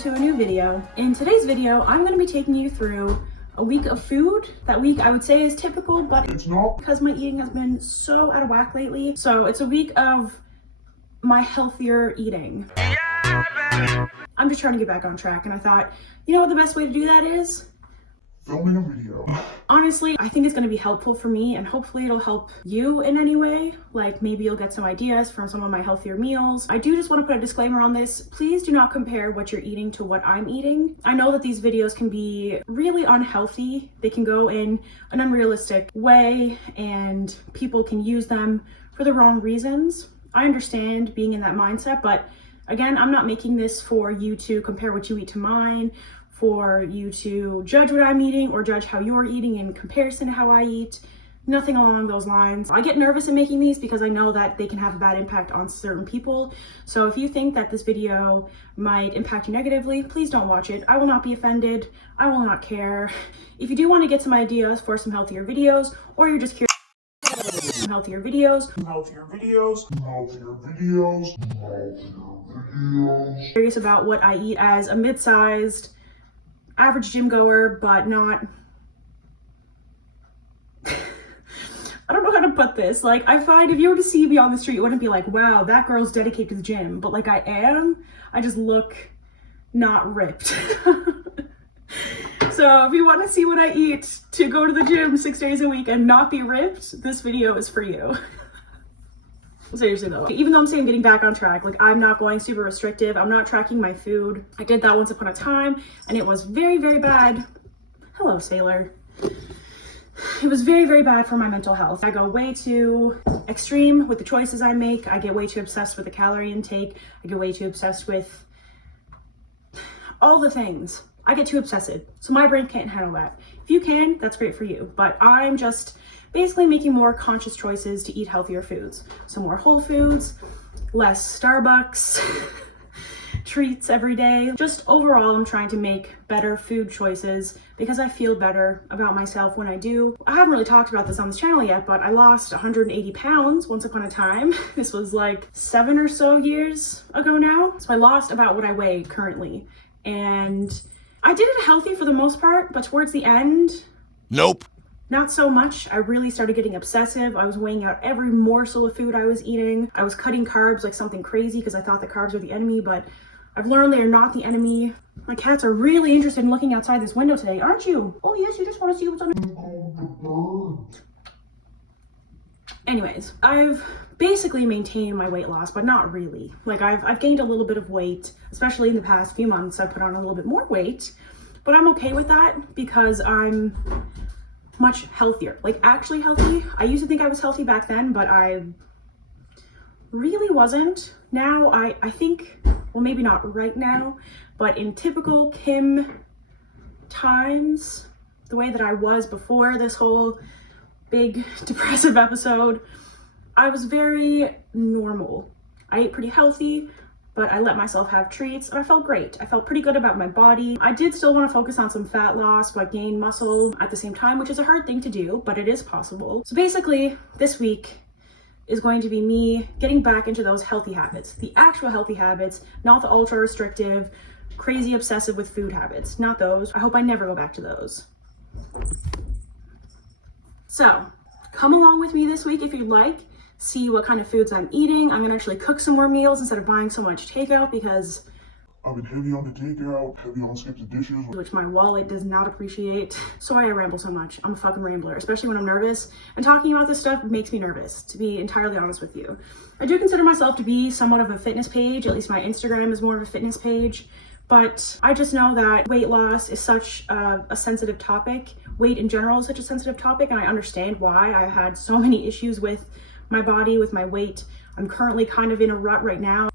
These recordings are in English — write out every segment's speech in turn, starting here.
to a new video. In today's video, I'm going to be taking you through a week of food. That week I would say is typical, but it's not because my eating has been so out of whack lately. So it's a week of my healthier eating. I'm just trying to get back on track, and I thought, you know what the best way to do that is? Filming a video. Honestly, I think it's going to be helpful for me, and hopefully it'll help you in any way. Like maybe you'll get some ideas from some of my healthier meals. I do just want to put a disclaimer on this. Please do not compare what you're eating to what I'm eating. I know that these videos can be really unhealthy. They can go in an unrealistic way and people can use them for the wrong reasons. I understand being in that mindset, but again, I'm not making this for you to compare what you eat to mine, for you to judge what I'm eating or judge how you're eating in comparison to how I eat. Nothing along those lines. I get nervous in making these because I know that they can have a bad impact on certain people. So if you think that this video might impact you negatively, please don't watch it. I will not be offended. I will not care. If you do want to get some ideas for some healthier videos, or you're just curious some healthier videos, curious about what I eat as a mid-sized average gym goer, but not, I don't know how to put this. Like, I find if you were to see me on the street, you wouldn't be like, wow, that girl's dedicated to the gym. But like I am, I just look not ripped. So if you want to see what I eat to go to the gym 6 days a week and not be ripped, this video is for you. Seriously though, even though I'm saying getting back on track, like I'm not going super restrictive. I'm not tracking my food. I did that once upon a time and it was very, very bad. Hello, sailor. It was very, very bad for my mental health. I go way too extreme with the choices I make. I get way too obsessed with the calorie intake. I get way too obsessed with all the things. I get too obsessive. So my brain can't handle that. If you can, that's great for you. But I'm just basically making more conscious choices to eat healthier foods. So more whole foods, less Starbucks, treats every day. Just overall, I'm trying to make better food choices because I feel better about myself when I do. I haven't really talked about this on this channel yet, but I lost 180 pounds once upon a time. This was like 7 or so years ago now. So I lost about what I weigh currently. And I did it healthy for the most part, but towards the end, nope. Not so much. I really started getting obsessive. I was weighing out every morsel of food I was eating. I was cutting carbs like something crazy because I thought that carbs were the enemy, but I've learned they are not the enemy. My cats are really interested in looking outside this window today, aren't you? Oh yes, you just want to see what's on. Anyways, I've basically maintained my weight loss, but not really. Like I've gained a little bit of weight, especially in the past few months. I've put on a little bit more weight, but I'm okay with that because I'm much healthier, like actually healthy. I used to think I was healthy back then, but I really wasn't. Now I think, well, maybe not right now, but in typical Kim times, the way that I was before this whole big depressive episode, I was very normal. I ate pretty healthy, but I let myself have treats and I felt great. I felt pretty good about my body. I did still want to focus on some fat loss, but gain muscle at the same time, which is a hard thing to do, but it is possible. So basically, this week is going to be me getting back into those healthy habits, the actual healthy habits, not the ultra restrictive, crazy obsessive with food habits, not those. I hope I never go back to those. So come along with me this week if you'd like. See what kind of foods I'm eating. I'm gonna actually cook some more meals instead of buying so much takeout because I've been heavy on the takeout, heavy on skips of dishes, which my wallet does not appreciate. Sorry I ramble so much. I'm a fucking rambler, especially when I'm nervous. And talking about this stuff makes me nervous, to be entirely honest with you. I do consider myself to be somewhat of a fitness page. At least my Instagram is more of a fitness page. But I just know that weight loss is such a sensitive topic. Weight in general is such a sensitive topic, and I understand why. I had so many issues with my body, with my weight. I'm currently kind of in a rut right now.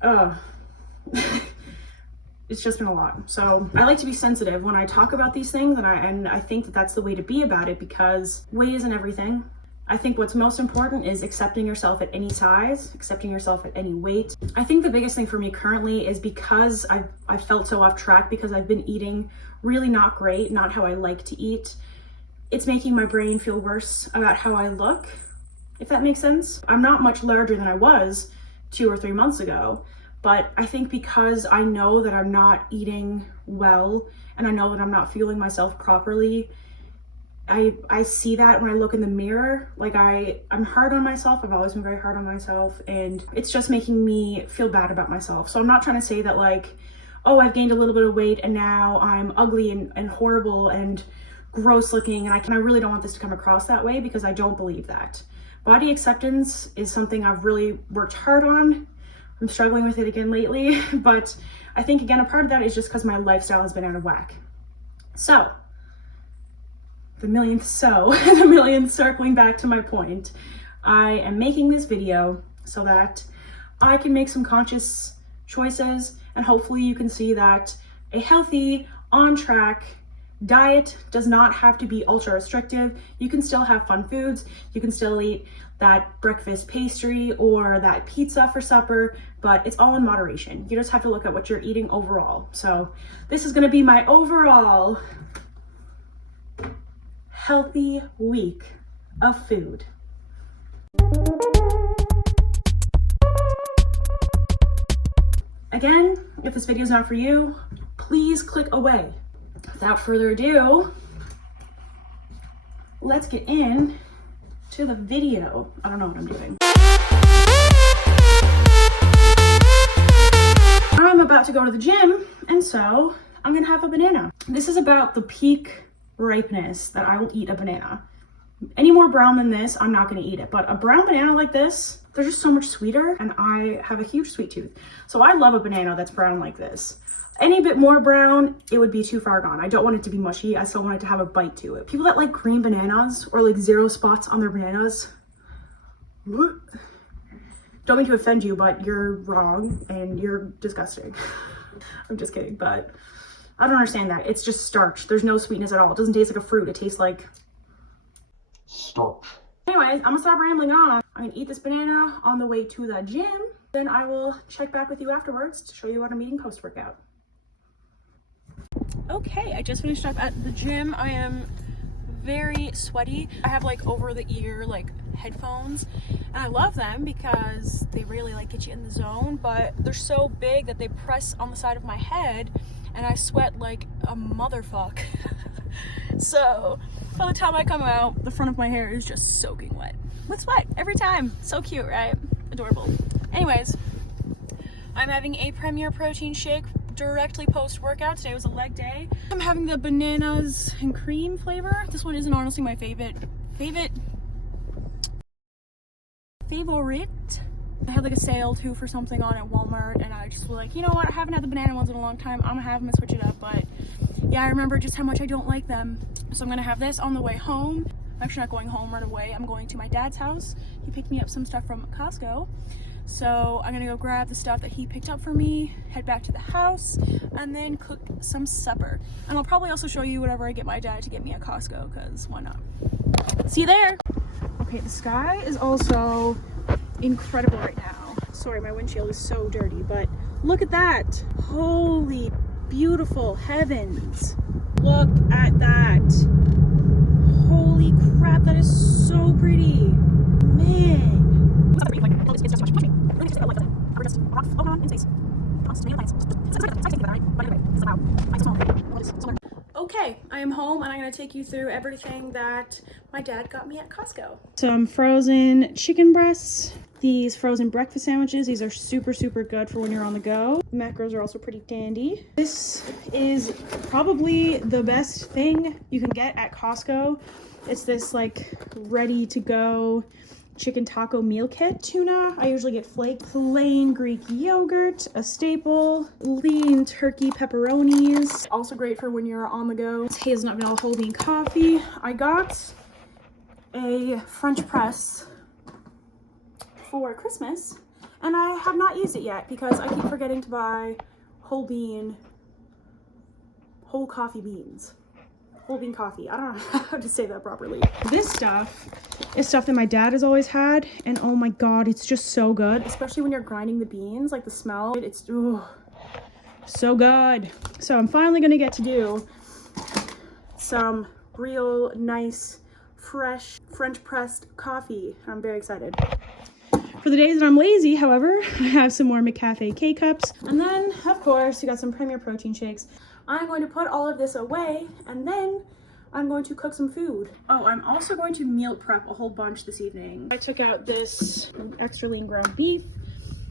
It's just been a lot. So I like to be sensitive when I talk about these things, and I think that that's the way to be about it because weight isn't everything. I think what's most important is accepting yourself at any size, accepting yourself at any weight. I think the biggest thing for me currently is because I've felt so off track because I've been eating really not great, not how I like to eat. It's making my brain feel worse about how I look, if that makes sense. I'm not much larger than I was 2 or 3 months ago, but I think because I know that I'm not eating well, and I know that I'm not fueling myself properly, I see that when I look in the mirror. Like I'm hard on myself. I've always been very hard on myself, and it's just making me feel bad about myself. So I'm not trying to say that like, oh, I've gained a little bit of weight and now I'm ugly and horrible and gross looking, and I really don't want this to come across that way, because I don't believe that. Body acceptance is something I've really worked hard on. I'm struggling with it again lately, but I think again a part of that is just because my lifestyle has been out of whack. So the millionth circling back to my point, I am making this video so that I can make some conscious choices, and hopefully you can see that a healthy, on track diet does not have to be ultra restrictive. You can still have fun foods. You can still eat that breakfast pastry or that pizza for supper, but it's all in moderation. You just have to look at what you're eating overall. So this is going to be my overall healthy week of food. Again, if this video is not for you, please click away. Without further ado, let's get in to the video. I don't know what I'm doing. I'm about to go to the gym, and so I'm gonna have a banana. This is about the peak ripeness that I will eat a banana. Any more brown than this, I'm not gonna eat it. But a brown banana like this, they're just so much sweeter, and I have a huge sweet tooth. So I love a banana that's brown like this. Any bit more brown, it would be too far gone. I don't want it to be mushy. I still want it to have a bite to it. People that like green bananas or like 0 spots on their bananas, don't mean to offend you, but you're wrong and you're disgusting. I'm just kidding, but I don't understand that. It's just starch. There's no sweetness at all. It doesn't taste like a fruit. It tastes like starch. Anyways, I'm gonna stop rambling on. I'm gonna eat this banana on the way to the gym. Then I will check back with you afterwards to show you what I'm eating post-workout. Okay, I just finished up at the gym. I am very sweaty. I have like over the ear like headphones, and I love them because they really like get you in the zone, but they're so big that they press on the side of my head and I sweat like a motherfuck. So by the time I come out, the front of my hair is just soaking wet with sweat every time. So cute, right? Adorable. Anyways, I'm having a Premier protein shake directly post-workout. Today was a leg day. I'm having the bananas and cream flavor. This one isn't honestly my favorite. I had like a sale too for something on at Walmart, and I just was like, you know what, I haven't had the banana ones in a long time. I'm gonna have them and switch it up. But yeah, I remember just how much I don't like them. So I'm gonna have this on the way home. I'm actually not going home right away. I'm going to my dad's house. He picked me up some stuff from Costco. So I'm gonna go grab the stuff that he picked up for me, head back to the house, and then cook some supper. And I'll probably also show you whatever I get my dad to get me at Costco, because why not? See you there. Okay, the sky is also incredible right now. Sorry, my windshield is so dirty, but look at that. Holy beautiful heavens. Look at that. Holy crap, that is so pretty. Man. Okay, I am home and I'm going to take you through everything that my dad got me at Costco. Some frozen chicken breasts, these frozen breakfast sandwiches. These are super good for when you're on the go. The macros are also pretty dandy. This is probably the best thing you can get at Costco. It's this like ready to go chicken taco meal kit. Tuna, I usually get flaked. Plain Greek yogurt, a staple. Lean turkey pepperonis, also great for when you're on the go. It's hazelnut vanilla whole bean coffee. I got a French press for Christmas, and I have not used it yet because I keep forgetting to buy whole bean coffee. I don't know how to say that properly. This stuff is stuff that my dad has always had, and oh my god, it's just so good, especially when you're grinding the beans. Like the smell, it's so good. So I'm finally gonna get to do some real nice fresh French pressed coffee. I'm very excited. For the days that I'm lazy, however, I have some more McCafe K-Cups. And then, of course, you got some Premier protein shakes. I'm going to put all of this away and then I'm going to cook some food. Oh, I'm also going to meal prep a whole bunch this evening. I took out this extra lean ground beef.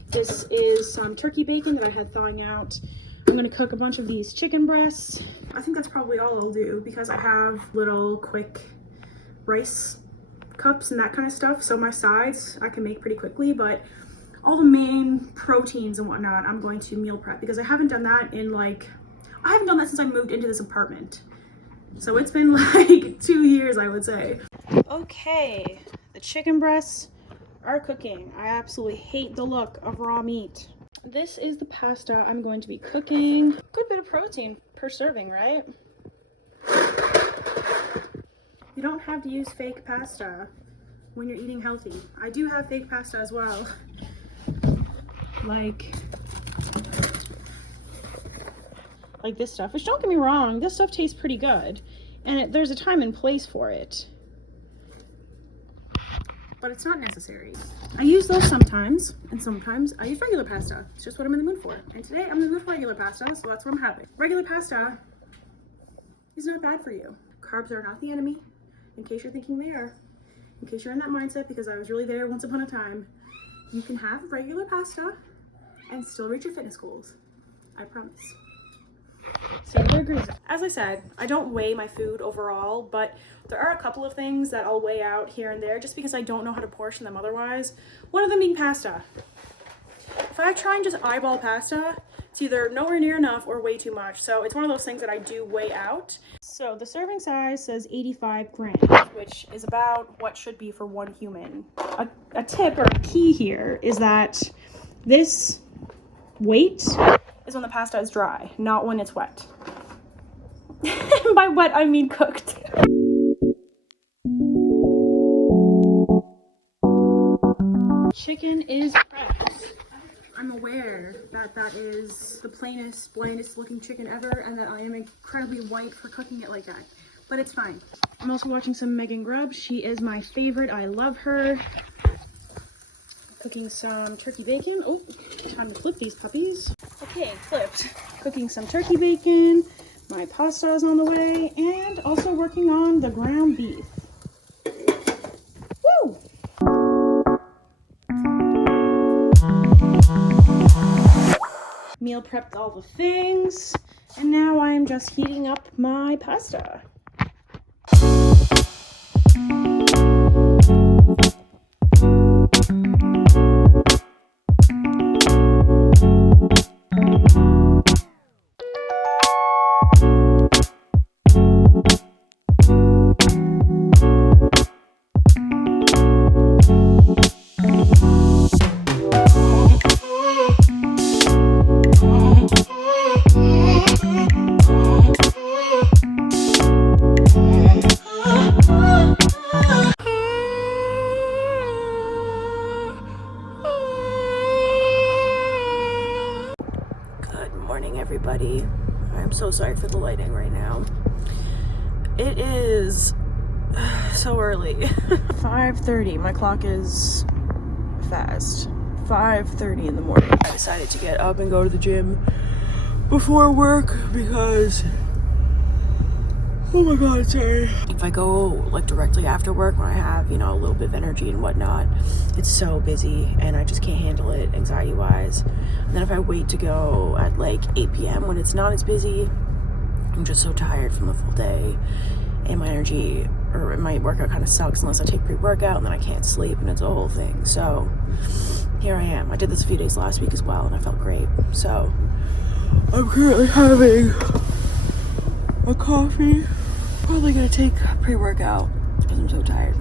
This is some turkey bacon that I had thawing out. I'm gonna cook a bunch of these chicken breasts. I think that's probably all I'll do because I have little quick rice cups and that kind of stuff. So my sides I can make pretty quickly, but all the main proteins and whatnot, I'm going to meal prep because I haven't done that since I moved into this apartment. So it's been like 2 years, I would say. Okay, the chicken breasts are cooking. I absolutely hate the look of raw meat. This is the pasta I'm going to be cooking. Good bit of protein per serving, right? You don't have to use fake pasta when you're eating healthy. I do have fake pasta as well. Like this stuff, which don't get me wrong, this stuff tastes pretty good. And there's a time and place for it. But it's not necessary. I use those sometimes, and sometimes I use regular pasta. It's just what I'm in the mood for. And today I'm in the mood for regular pasta, so that's what I'm having. Regular pasta is not bad for you. Carbs are not the enemy, in case you're thinking they are. In case you're in that mindset, because I was really there once upon a time. You can have regular pasta and still reach your fitness goals. I promise. Sandra agrees. As I said, I don't weigh my food overall, but there are a couple of things that I'll weigh out here and there just because I don't know how to portion them otherwise. One of them being pasta. If I try and just eyeball pasta, it's either nowhere near enough or way too much. So it's one of those things that I do weigh out. So the serving size says 85 grams, which is about what should be for one human. A tip or a key here is that this weight is when the pasta is dry, not when it's wet. By wet, I mean cooked. Chicken is prepped. I'm aware that that is the plainest, blandest looking chicken ever, and that I am incredibly white for cooking it like that. But it's fine. I'm also watching some Megan Grubb. She is my favorite. I love her. Cooking some turkey bacon. Oh, time to flip these puppies. Okay, flipped. Cooking some turkey bacon. My pasta is on the way, and also working on the ground beef. Woo! Meal prepped all the things, and now I'm just heating up my pasta. Everybody, I'm so sorry for the lighting right now. It is so early. 5:30. My clock is fast. 5:30 in the morning. I decided to get up and go to the gym before work because, oh my god, sorry. If I go like directly after work when I have, you know, a little bit of energy and whatnot, it's so busy and I just can't handle it anxiety wise. And then if I wait to go at like 8 p.m. when it's not as busy, I'm just so tired from the full day and my energy or my workout kind of sucks unless I take pre-workout and then I can't sleep and it's a whole thing. So here I am. I did this a few days last week as well and I felt great. So I'm currently having a coffee. Probably gonna take pre-workout because I'm so tired.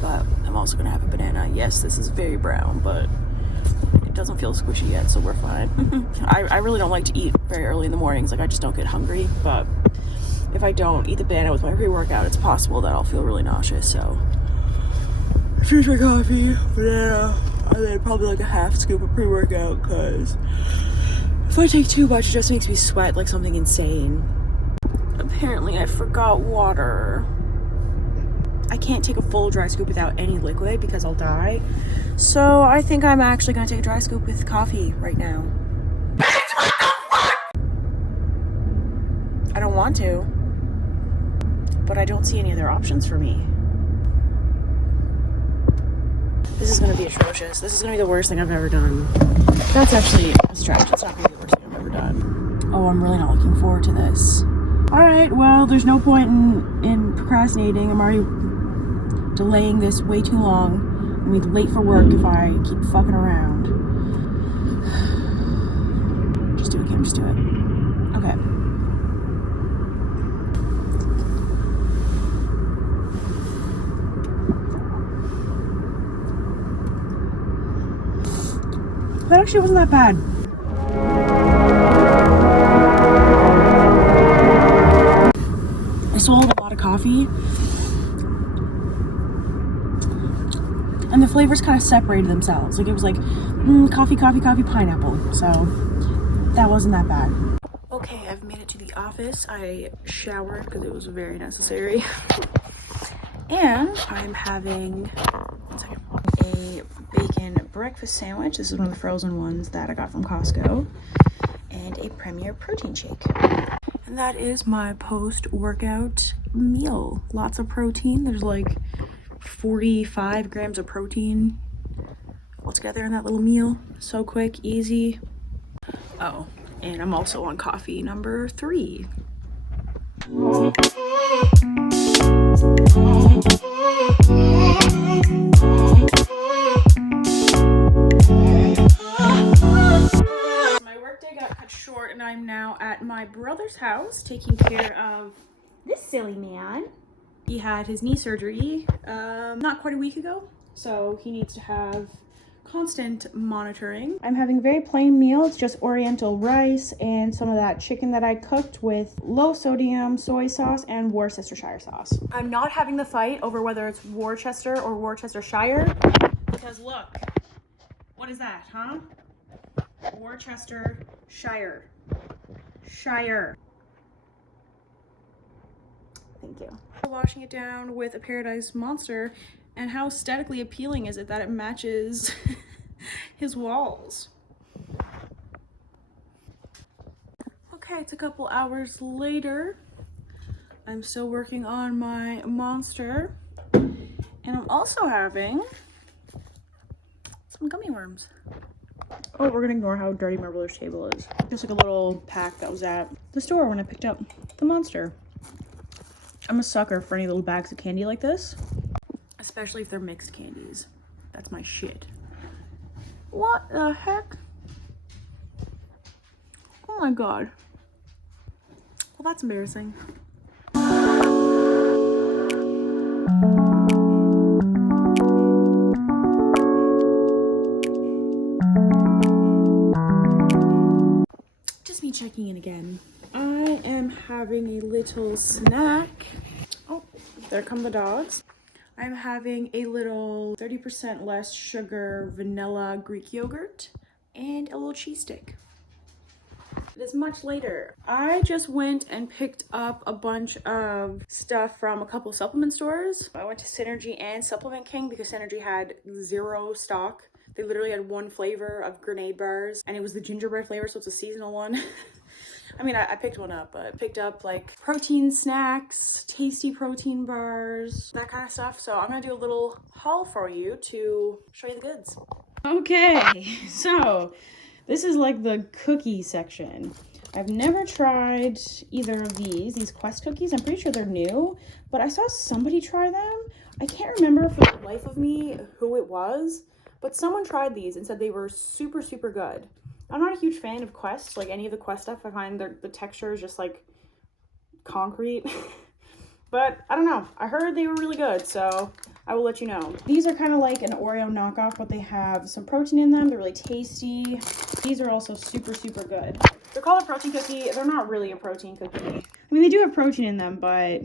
But I'm also gonna have a banana. Yes, this is very brown, but it doesn't feel squishy yet, so we're fine. I really don't like to eat very early in the mornings. Like, I just don't get hungry. But if I don't eat the banana with my pre-workout, it's possible that I'll feel really nauseous. So I choose my coffee, banana, and then probably like a half scoop of pre-workout because if I take too much, it just makes me sweat like something insane. Apparently I forgot water. I can't take a full dry scoop without any liquid because I'll die. So I think I'm actually gonna take a dry scoop with coffee right now. want to, but I don't see any other options for me. This is gonna be atrocious. This is gonna be the worst thing I've ever done. That's actually a stretch. It's not gonna be the worst thing I've ever done. Oh, I'm really not looking forward to this. All right, well, there's no point in procrastinating. I'm already delaying this way too long. I'm gonna be late for work if I keep fucking around. Just do it, Kim, just do it. Okay. That actually wasn't that bad. I swallowed a lot of coffee, and the flavors kind of separated themselves. Like it was like coffee, pineapple. So that wasn't that bad. Okay, I've made it to the office. I showered because it was very necessary. And I'm having, one second, a bacon breakfast sandwich. This is one of the frozen ones that I got from Costco. And a Premier protein shake. And that is my post-workout meal. Lots of protein. There's like 45 grams of protein altogether in that little meal. So quick, easy. Oh, and I'm also on coffee number 3. My workday got cut short and I'm now at my brother's house taking care of this silly man. He had his knee surgery not quite a week ago, so he needs to have constant monitoring. I'm having a very plain meal. It's just oriental rice and some of that chicken that I cooked with low sodium soy sauce and Worcestershire sauce. I'm not having the fight over whether it's Worcester or Worcestershire, because look, what is that, huh? Worcestershire. Shire. Thank you. Washing it down with a Paradise Monster, and how aesthetically appealing is it that it matches his walls. Okay, it's a couple hours later. I'm still working on my monster, and I'm also having some gummy worms. Oh, we're gonna ignore how dirty my brother's table is. Just like a little pack that was at the store when I picked up the monster. I'm a sucker for any little bags of candy like this, especially if they're mixed candies. That's my shit. What the heck? Oh my god. Well, that's embarrassing. Just me checking in again. I am having a little snack. Oh, there come the dogs. I'm having a little 30% less sugar vanilla Greek yogurt and a little cheese stick. It is much later. I just went and picked up a bunch of stuff from a couple supplement stores. I went to Synergy and Supplement King because Synergy had 0 stock. They literally had 1 flavor of grenade bars, and it was the gingerbread flavor, so it's a seasonal one. I mean, I picked one up, but I picked up like protein snacks, tasty protein bars, that kind of stuff. So I'm gonna do a little haul for you to show you the goods. Okay, so this is like the cookie section. I've never tried either of these Quest cookies. I'm pretty sure they're new, but I saw somebody try them. I can't remember for the life of me who it was, but someone tried these and said they were super, super good. I'm not a huge fan of Quest, like any of the Quest stuff. I find the texture is just like concrete. But I don't know. I heard they were really good, so I will let you know. These are kind of like an Oreo knockoff, but they have some protein in them. They're really tasty. These are also super, super good. They're called a protein cookie. They're not really a protein cookie. I mean, they do have protein in them, but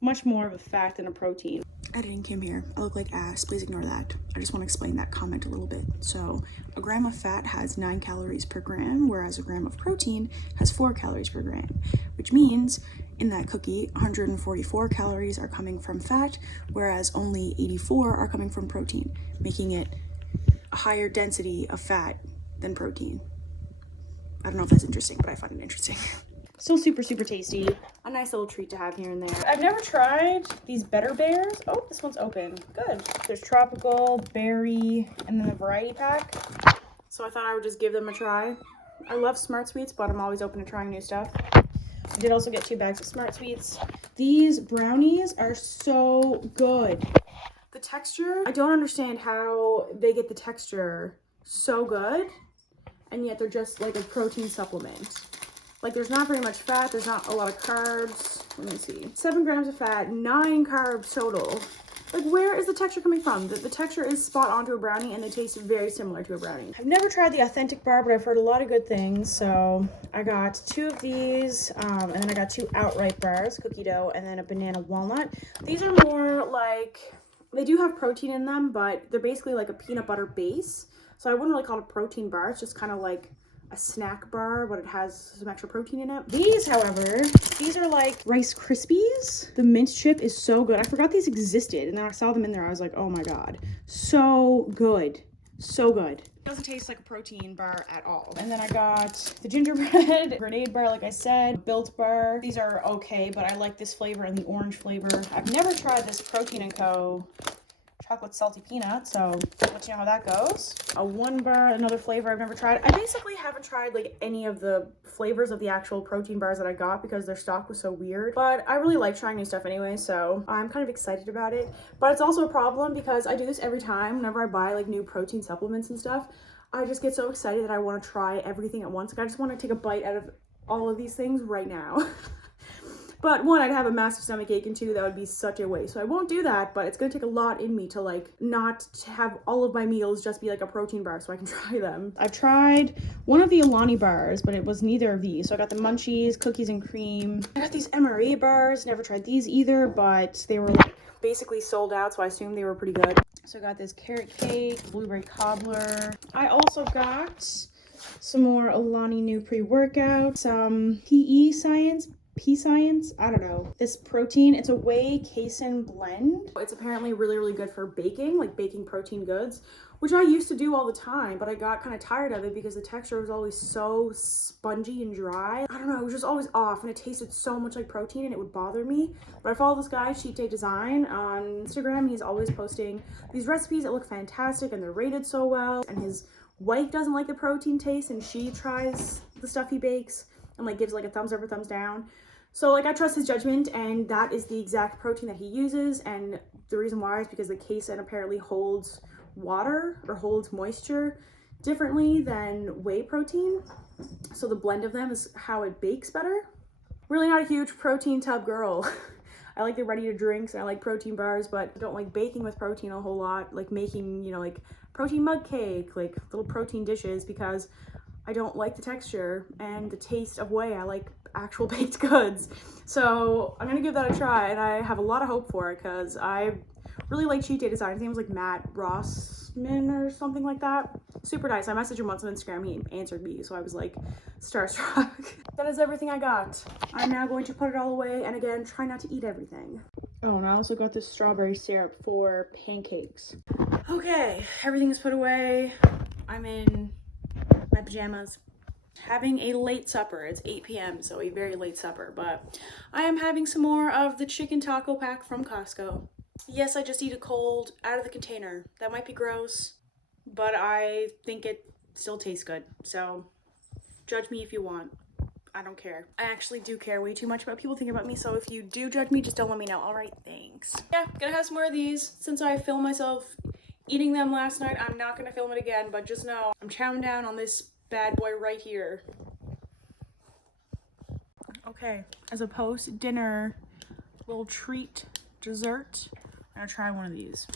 much more of a fat than a protein. Editing Kim here. I look like ass. Please ignore that. I just want to explain that comment a little bit. So a gram of fat has 9 calories per gram, whereas a gram of protein has 4 calories per gram, which means in that cookie, 144 calories are coming from fat, whereas only 84 are coming from protein, making it a higher density of fat than protein. I don't know if that's interesting, but I find it interesting. Still super, super tasty. A nice little treat to have here and there. I've never tried these Better Bears. Oh, this one's open. Good. There's tropical, berry, and then the variety pack. So I thought I would just give them a try. I love Smart Sweets, but I'm always open to trying new stuff. I did also get 2 bags of Smart Sweets. These brownies are so good. The texture, I don't understand how they get the texture so good, and yet they're just like a protein supplement. Like, there's not very much fat, there's not a lot of carbs. Let me see. 7 grams of fat, 9 carbs total. Like, where is the texture coming from? The texture is spot on to a brownie, and they taste very similar to a brownie. I've never tried the authentic bar, but I've heard a lot of good things. So I got 2 of these, and then I got 2 outright bars, cookie dough, and then a banana walnut. These are more like, they do have protein in them, but they're basically like a peanut butter base. So I wouldn't really call it a protein bar. It's just kind of like a snack bar, but it has some extra protein in it. These, however, these are like Rice Krispies. The mint chip is so good. I forgot these existed, and then I saw them in there. I was like, oh my god, so good, so good. It doesn't taste like a protein bar at all. And then I got the Gingerbread Grenade Bar, like I said, Built Bar. These are okay, but I like this flavor and the orange flavor. I've never tried this Protein & Co. chocolate salty peanut, so I'll let you know how that goes. A 1 bar, another flavor I've never tried. I basically haven't tried like any of the flavors of the actual protein bars that I got because their stock was so weird, but I really like trying new stuff anyway, so I'm kind of excited about it. But it's also a problem because I do this every time whenever I buy like new protein supplements and stuff. I just get so excited that I want to try everything at once. Like, I just want to take a bite out of all of these things right now. But 1, I'd have a massive stomach ache, and 2, that would be such a waste. So I won't do that, but it's gonna take a lot in me to like not have all of my meals just be like a protein bar so I can try them. I've tried one of the Alani bars, but it was neither of these. So I got the Munchies, cookies and cream. I got these MRE bars, never tried these either, but they were like basically sold out, so I assumed they were pretty good. So I got this carrot cake, blueberry cobbler. I also got some more Alani new pre-workout, some PE Science, I don't know. This protein, it's a whey casein blend. It's apparently really, really good for baking, like baking protein goods, which I used to do all the time, but I got kind of tired of it because the texture was always so spongy and dry. I don't know, it was just always off, and it tasted so much like protein and it would bother me. But I follow this guy, Cheat Day Design, on Instagram. He's always posting these recipes that look fantastic and they're rated so well, and his wife doesn't like the protein taste and she tries the stuff he bakes and like gives like a thumbs up or thumbs down. So like, I trust his judgment, and that is the exact protein that he uses. And the reason why is because the casein apparently holds water or holds moisture differently than whey protein. So the blend of them is how it bakes better. Really not a huge protein tub girl. I like the ready to drinks and I like protein bars, but I don't like baking with protein a whole lot, like making, you know, like protein mug cake, like little protein dishes, because I don't like the texture and the taste of whey. I like actual baked goods. So I'm gonna give that a try, and I have a lot of hope for it because I really like Cheat Day Design. His name was like Matt Rossman or something like that. Super nice. I messaged him once on Instagram. He answered me, so I was like starstruck. That is everything I got. I'm now going to put it all away, and again, try not to eat everything. Oh, and I also got this strawberry syrup for pancakes. Okay, everything is put away. I'm in my pajamas, having a late supper. It's 8 p.m, so a very late supper, but I am having some more of the chicken taco pack from Costco. Yes, I just eat it cold out of the container. That might be gross, but I think it still tastes good, so judge me if you want. I don't care. I actually do care way too much about people thinking about me, so if you do judge me, just don't let me know. All right, thanks. Yeah, gonna have some more of these. Since I filmed myself eating them last night, I'm not gonna film it again, but just know I'm chowing down on this bad boy right here. Okay, as a post-dinner little treat dessert, I'm gonna try one of these.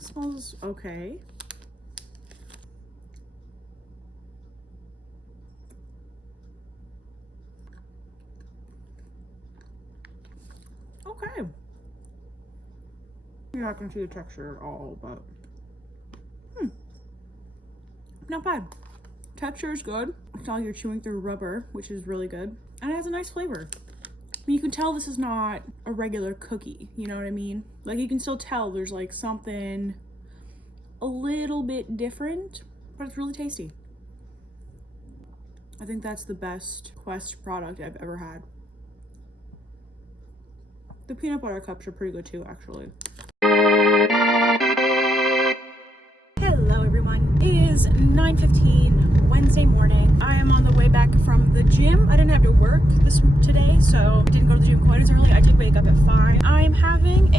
Smells okay. Okay. You're not gonna see the texture at all, but not bad. Texture is good. It's not like you're chewing through rubber, which is really good. And it has a nice flavor. I mean, you can tell this is not a regular cookie, you know what I mean? Like, you can still tell there's like something a little bit different, but it's really tasty. I think that's the best Quest product I've ever had. The peanut butter cups are pretty good too, actually. Hello everyone. It is 9:15 Wednesday morning. I am on the way back from the gym. I didn't have to work today, so I didn't go to the gym quite as early. I did wake up at 5. I'm having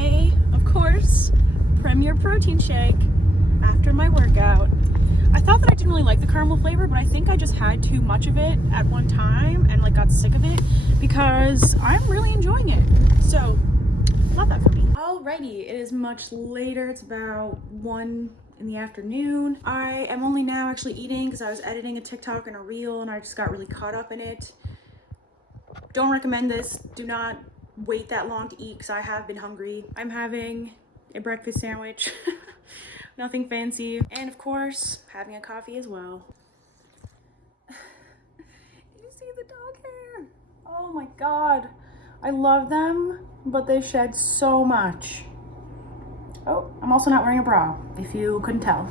of course, Premier protein shake after my workout. I thought that I didn't really like the caramel flavor, but I think I just had too much of it at one time and like got sick of it because I'm really enjoying it. So, love that for me. Alrighty, it is much later. It's about 1 in the afternoon. I am only now actually eating because I was editing a TikTok and a reel and I just got really caught up in it. Don't recommend this. Do not wait that long to eat because I have been hungry. I'm having a breakfast sandwich. Nothing fancy. And of course, having a coffee as well. You see the dog hair? Oh my God. I love them, but they shed so much. Oh, I'm also not wearing a bra, if you couldn't tell.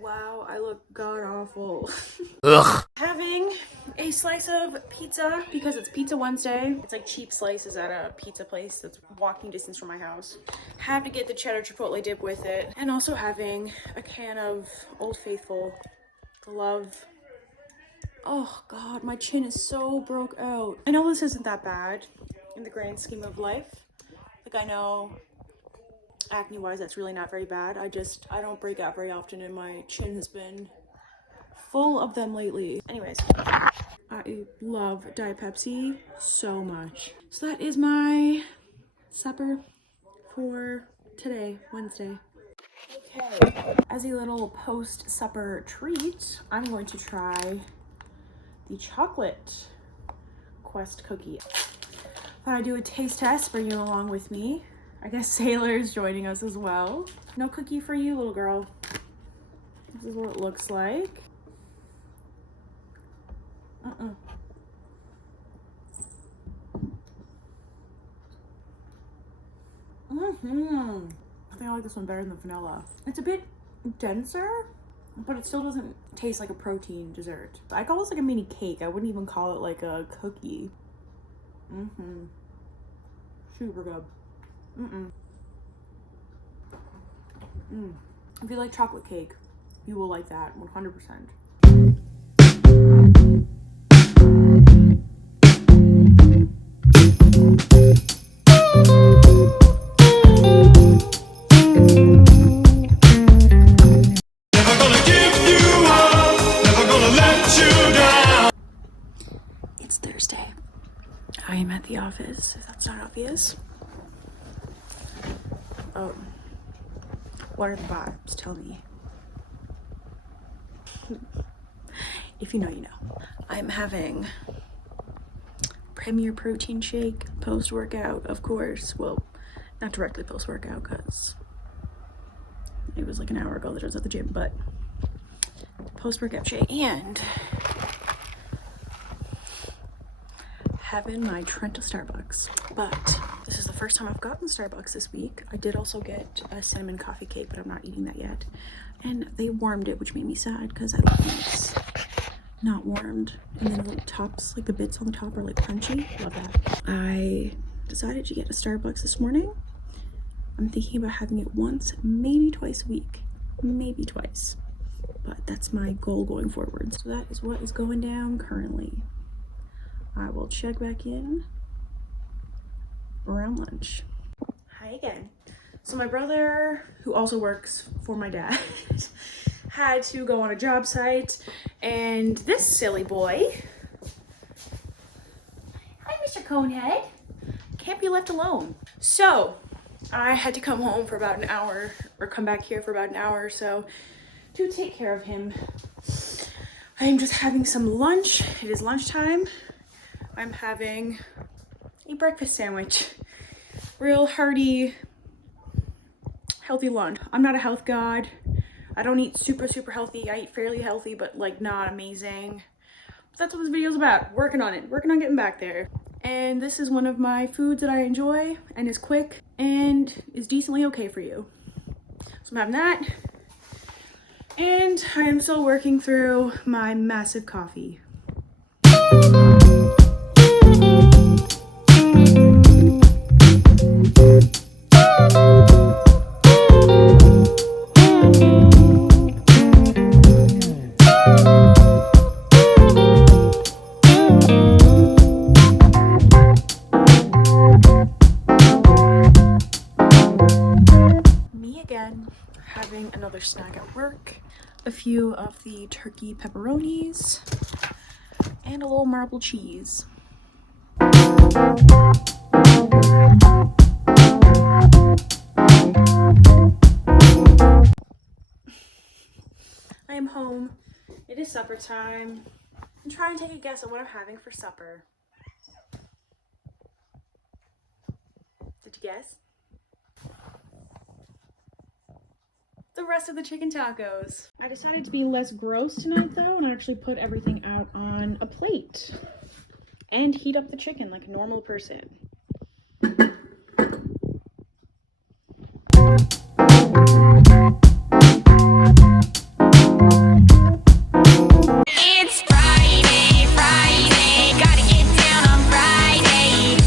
Wow, I look god awful. Ugh. Having a slice of pizza because it's Pizza Wednesday. It's like cheap slices at a pizza place that's walking distance from my house. Have to get the cheddar chipotle dip with it. And also having a can of Old Faithful. Love. Oh God, my chin is so broke out. I know this isn't that bad in the grand scheme of life. Like I know acne wise that's really not very bad. I don't break out very often and my chin has been full of them lately. Anyways, I love Diet Pepsi so much. So that is my supper for today, Wednesday. Okay, as a little post-supper treat, I'm going to try the chocolate Quest cookie. Thought I'd do a taste test, bring you along with me. I guess Sailor's joining us as well. No cookie for you, little girl. This is what it looks like. I think I like this one better than the vanilla. It's a bit denser, but it still doesn't taste like a protein dessert. I call this like a mini cake. I wouldn't even call it like a cookie. Super good. If you like chocolate cake, you will like that 100%. It's Thursday. I am at the office, if that's not obvious. Oh. What are the vibes? Tell me. If you know, you know. I'm having Premier protein shake post-workout, of course. Well, not directly post-workout because it was like an hour ago that I was at the gym, but post-workout shake. And having my Trento Starbucks. But this is the first time I've gotten Starbucks this week. I did also get a cinnamon coffee cake, but I'm not eating that yet. And they warmed it, which made me sad because I love when it's not warmed. And then the tops, like the bits on the top are like crunchy. Love that. I decided to get a Starbucks this morning. I'm thinking about having it once, maybe twice a week. Maybe twice. But that's my goal going forward. So that is what is going down currently. I will check back in around lunch. Hi again. So my brother, who also works for my dad, had to go on a job site, and this silly boy, hi Mr. Conehead, can't be left alone. So I had to come home for about an hour, or come back here for about an hour or so to take care of him. I am just having some lunch. It is lunchtime. I'm having a breakfast sandwich. Real hearty healthy lunch. I'm not a health god. I don't eat super healthy. I eat fairly healthy, but like not amazing. But that's what this video is about. Working on it, working on getting back there. And this is one of my foods that I enjoy and is quick and is decently okay for you. So I'm having that. And I am still working through my massive coffee. Having another snack at work, a few of the turkey pepperonis, and a little marble cheese. I am home. It is supper time. I'm trying to take a guess at what I'm having for supper. Did you guess? The rest of the chicken tacos. I decided to be less gross tonight though and actually put everything out on a plate and heat up the chicken like a normal person. It's Friday, gotta get down on Friday.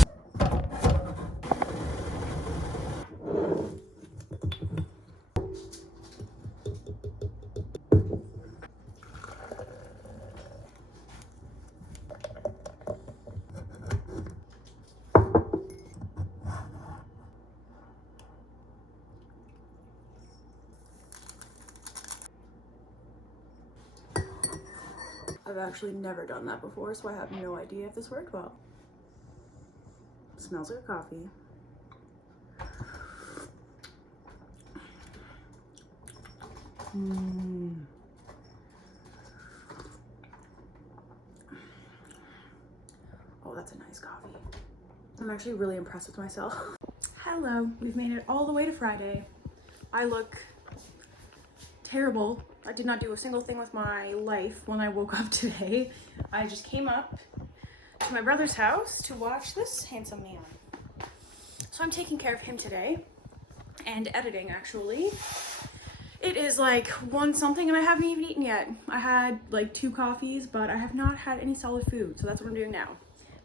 I've actually never done that before, so I have no idea if this worked well. It smells like coffee. Oh, that's a nice coffee. I'm actually really impressed with myself. Hello, we've made it all the way to Friday. I look terrible. I did not do a single thing with my life when I woke up today. I just came up to my brother's house to watch this handsome man. So I'm taking care of him today and editing actually. It is like 1 something and I haven't even eaten yet. I had like 2 coffees, but I have not had any solid food. So that's what I'm doing now.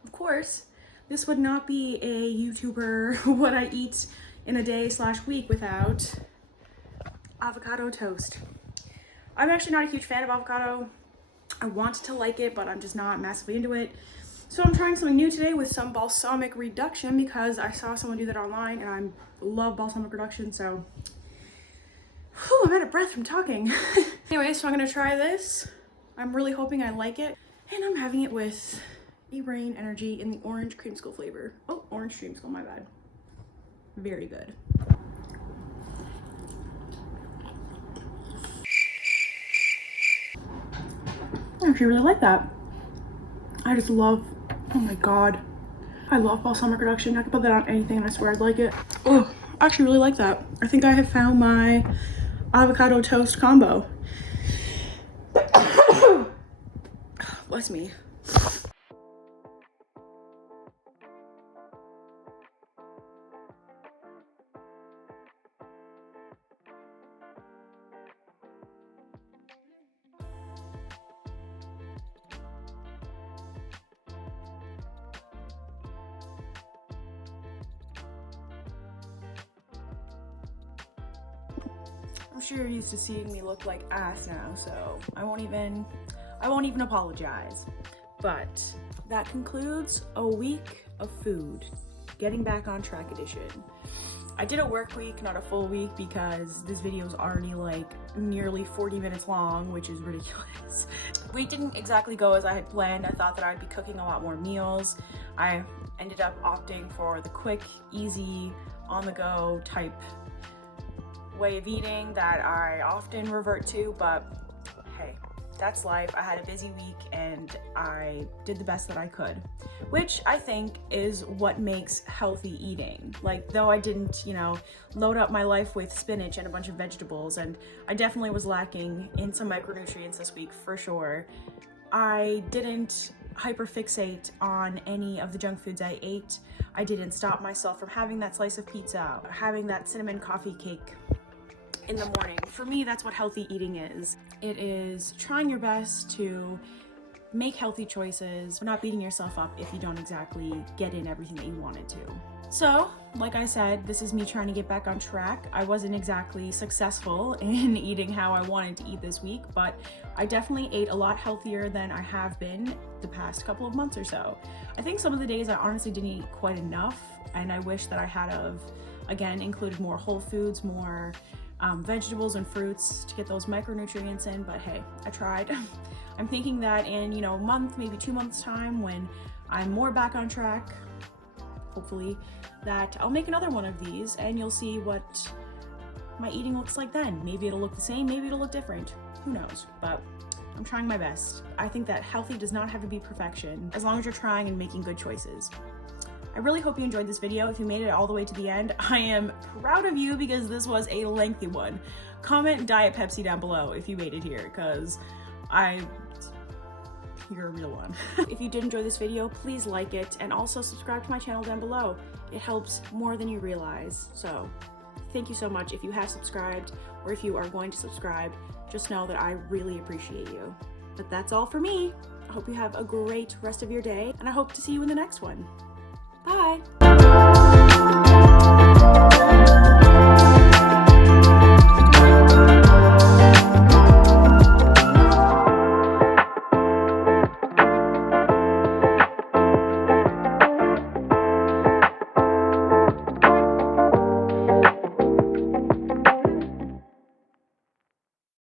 Of course, this would not be a YouTuber what I eat in a day / week without avocado toast. I'm actually not a huge fan of avocado. I want to like it, but I'm just not massively into it. So I'm trying something new today with some balsamic reduction because I saw someone do that online and I love balsamic reduction, so whew, I'm out of breath from talking. Anyway, so I'm gonna try this. I'm really hoping I like it. And I'm having it with a Rain Energy in the orange creamsicle flavor. Oh, orange creamsicle, my bad. Very good. I actually really like that. I just love, oh my god. I love balsamic reduction. I could put that on anything and I swear I'd like it. Oh, I actually really like that. I think I have found my avocado toast combo. Bless me. I'm sure you're used to seeing me look like ass now, so I won't even apologize. But that concludes a week of food. Getting back on track edition. I did a work week, not a full week, because this video is already like nearly 40 minutes long, which is ridiculous. Week didn't exactly go as I had planned. I thought that I'd be cooking a lot more meals. I ended up opting for the quick, easy, on-the-go type way of eating that I often revert to, but hey, that's life. I had a busy week and I did the best that I could, which I think is what makes healthy eating. Like, though I didn't, you know, load up my life with spinach and a bunch of vegetables, and I definitely was lacking in some micronutrients this week for sure, I didn't hyperfixate on any of the junk foods I ate. I didn't stop myself from having that slice of pizza, having that cinnamon coffee cake in the morning. For me, that's what healthy eating is. It is trying your best to make healthy choices, not beating yourself up if you don't exactly get in everything that you wanted to. So, like I said, this is me trying to get back on track. I wasn't exactly successful in eating how I wanted to eat this week, but I definitely ate a lot healthier than I have been the past couple of months or so. I think some of the days I honestly didn't eat quite enough, and I wish that I had again, included more whole foods, more vegetables and fruits to get those micronutrients in, but hey, I tried. I'm thinking that in, you know, a month, maybe 2 months time, when I'm more back on track, hopefully, that I'll make another one of these and you'll see what my eating looks like then. Maybe it'll look the same, maybe it'll look different, who knows, but I'm trying my best. I think that healthy does not have to be perfection, as long as you're trying and making good choices. I really hope you enjoyed this video. If you made it all the way to the end, I am proud of you because this was a lengthy one. Comment Diet Pepsi down below if you made it here, because you're a real one. If you did enjoy this video, please like it and also subscribe to my channel down below. It helps more than you realize. So thank you so much. If you have subscribed or if you are going to subscribe, just know that I really appreciate you. But that's all for me. I hope you have a great rest of your day and I hope to see you in the next one. Bye.